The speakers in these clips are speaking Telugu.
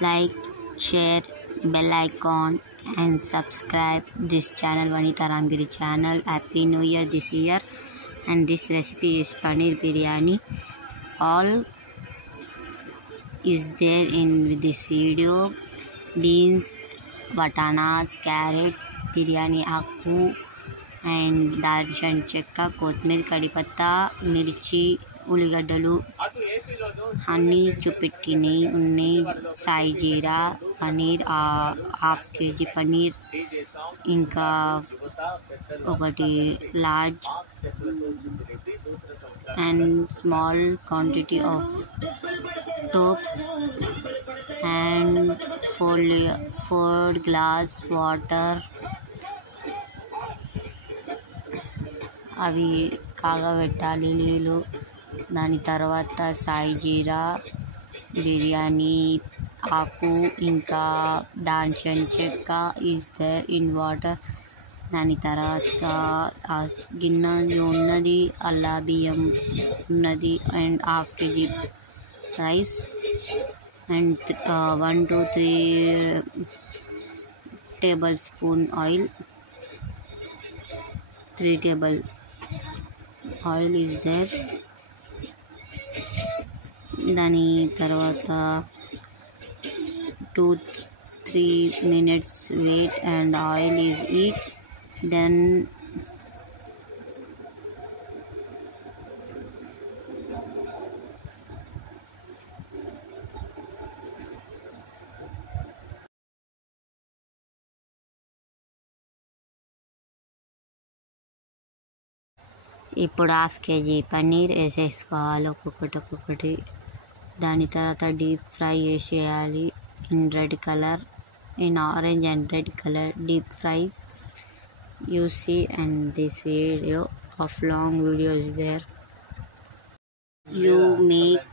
like, share, bell icon and subscribe this channel, Vanitha Ramgiri channel. Happy New Year this year. And this recipe is paneer biryani. All is there in this video: beans, batanas, carrot, biryani ఆకు అండ్ దాల్చిన చెక్క, కొత్తిమీర, కడిపత్తా, మిర్చి, ఉల్లిగడ్డలు అన్నీ చూపెట్టినవి ఉన్నాయి. సాయి జీరా, పనీర్, హాఫ్ కేజీ పనీర్, ఇంకా ఒకటి large and small quantity of tops and 4 glass water. అవి కాగబెట్టాలి నీళ్ళు. దాని తర్వాత సాయి జీరా, బిర్యానీ ఆకు, ఇంకా దాల్చిన చెక్క ఈజ్ దేర్ ఇన్ వాటర్. దాని తర్వాత గిన్నె ఉన్నది, అల్లా బియ్యం ఉన్నది and half kg rice and 1 to 3 tablespoon oil. 3 table oil is there. దాని తర్వాత 2-3 minutes wait and oil is heat. Then ఇప్పుడు హాఫ్ కేజీ పన్నీర్ వేసేసుకోవాలి ఒక్కొక్కటి. దాని తర్వాత డీప్ ఫ్రై చేసేయాలి in red colour, in orange and red colour deep fry. You see and this video of long video is there. You make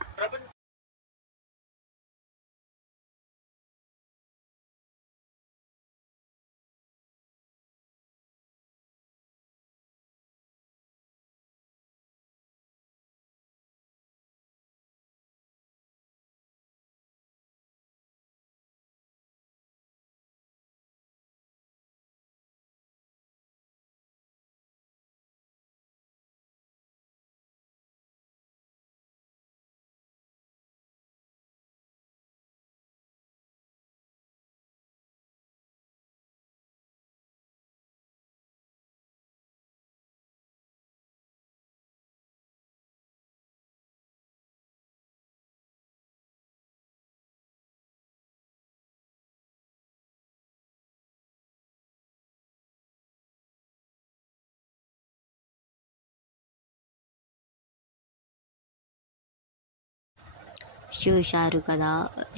చూశారు కదా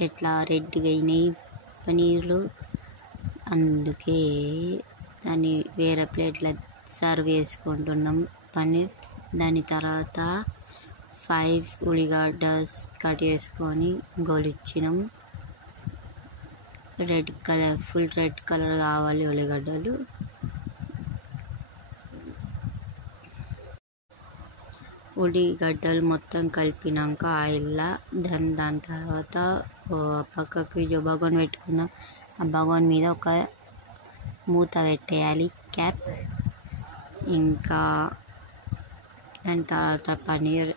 ఎట్లా రెడ్గా అయినాయి పనీర్లు. అందుకే దాన్ని వేరే ప్లేట్లో సర్వ్ చేసుకుంటున్నాం పన్నీర్. దాని తర్వాత 5 ఉల్లిగడ్డస్ కట్ చేసుకొని గోలిచ్చినాం. Red colour, full red colour కావాలి ఉల్లిగడ్డలు. ఉల్లిగడ్డలు మొత్తం కలిపినాక ఆయిల్లో దాని తర్వాత పక్కకి బగోన్ పెట్టుకున్నాం. ఆ బగోన్ మీద ఒక మూత పెట్టేయాలి, క్యాప్. ఇంకా దాని తర్వాత పన్నీర్,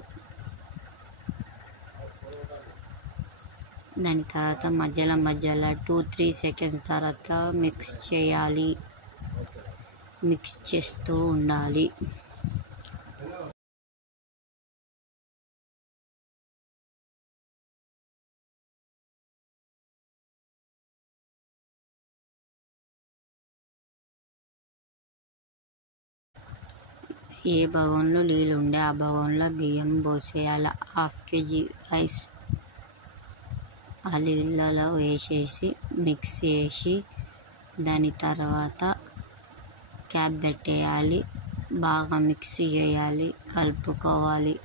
దాని తర్వాత మధ్యలో 2-3 seconds తర్వాత మిక్స్ చేయాలి. మిక్స్ చేస్తూ ఉండాలి. ఏ బగోన్లో నీళ్ళు ఉండే ఆ బగోన్లో బియ్యం పోసేయాలి. హాఫ్ కేజీ రైస్ ఆ నీళ్ళలో వేసేసి మిక్స్ చేసి దాని తర్వాత క్యాప్ పెట్టేయాలి. బాగా మిక్స్ చేయాలి, కలుపుకోవాలి.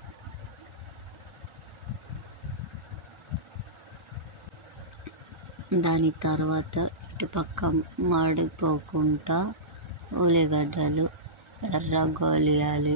దాని తర్వాత ఇటుపక్క మాడిపోకుండా ఉల్లిగడ్డలు ఎర్రగొలియాలి.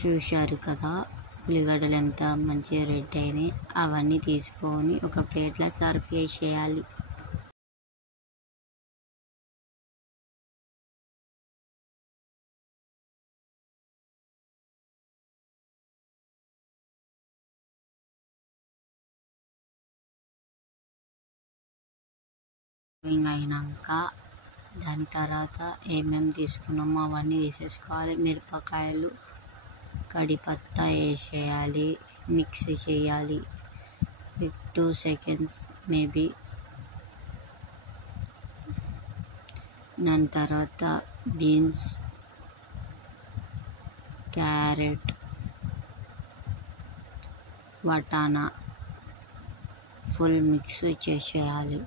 చూశారు కదా ఉల్లిగడ్డలు ఎంత మంచిగా రెడ్ అయినాయి. అవన్నీ తీసుకొని ఒక ప్లేట్లో సర్వ్ చేసేయాలి. అయినాక దాని తర్వాత ఏమేమి తీసుకున్నామో అవన్నీ తీసేసుకోవాలి. మిరపకాయలు, కడిపత్తా వేసేయాలి, మిక్స్ చేయాలి 2 seconds మేబీ. దాని తర్వాత బీన్స్, క్యారెట్, బటానా ఫుల్ మిక్స్ చేసేయాలి.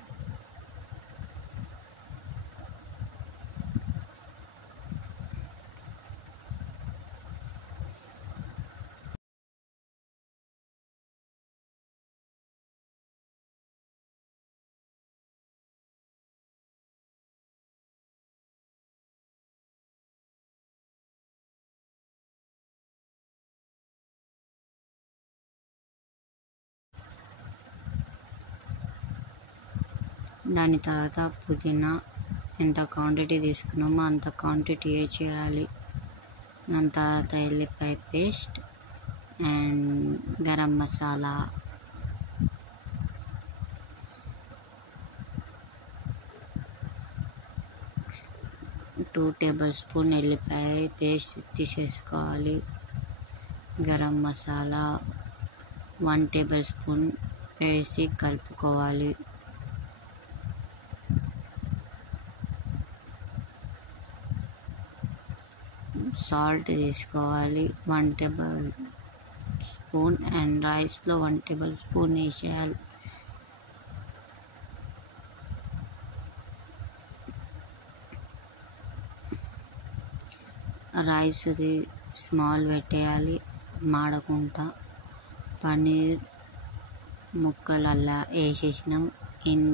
దాని తర్వాత పుదీనా ఎంత క్వాంటిటీ తీసుకున్నామో అంత క్వాంటిటీ చేయాలి. దాని తర్వాత ఎల్లిపాయ paste and garam masala, two tablespoon ఎల్లిపాయ పేస్ట్ తీసేసుకోవాలి. గరం మసాలా 1 టేబుల్ స్పూన్ వేసి కలుపుకోవాలి. సాల్ట్ తీసుకోవాలి 1 టేబుల్ స్పూన్ అండ్ రైస్లో 1 టేబుల్ స్పూన్ వేసేయాలి. రైస్ది స్మాల్ పెట్టేయాలి మాడకుండా. పన్నీర్ ముక్కలల్లా వేసేసినాం. In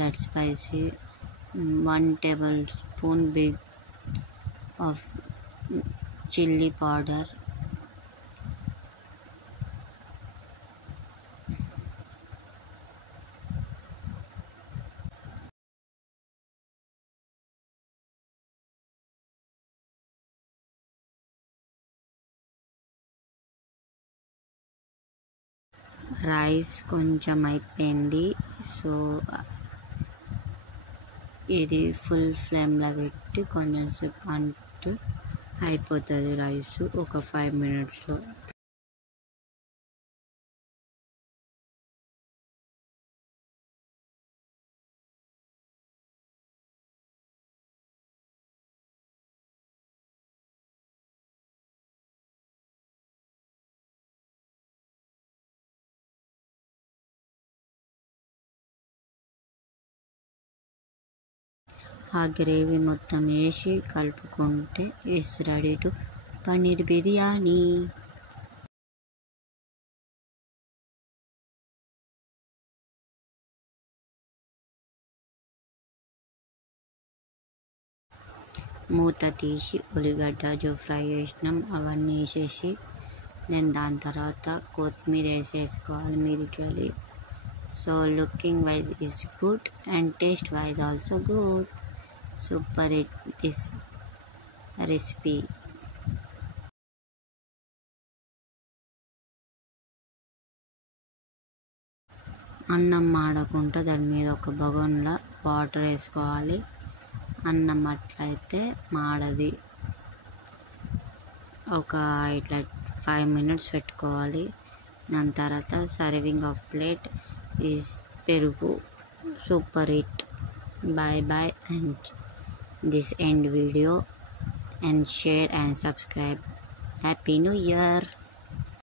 that spicy 1 tablespoon big of chilli powder, rice కొంచెం అయిపోయింది. సో ఇది ఫుల్ ఫ్లేమ్లో పెట్టి కొంచెం సేపు అంటే అయిపోతుంది రైస్ ఒక 5 minutesలో. ఆ గ్రేవీ మొత్తం వేసి కలుపుకుంటే it's ready to paneer biryani. మూత తీసి ఉల్లిగడ్డ ఫ్రై చేసినాం అవన్నీ వేసేసి నేను దాని తర్వాత కొత్తిమీర వేసేసుకోవాలి మీదికెళ్ళి. So looking wise is good and taste wise also good. Super it this recipe. అన్నం మాడకుండా దాని మీద ఒక బగోన్లో వాటర్ వేసుకోవాలి. అన్నం అట్లయితే మాడది. ఒక ఇట్లా 5 minutes పెట్టుకోవాలి. దాని తర్వాత సర్వింగ్ ఆఫ్ ప్లేట్ ఈజ్ పెరుగు. Super hit. Bye bye and this end video and share and subscribe. Happy New Year.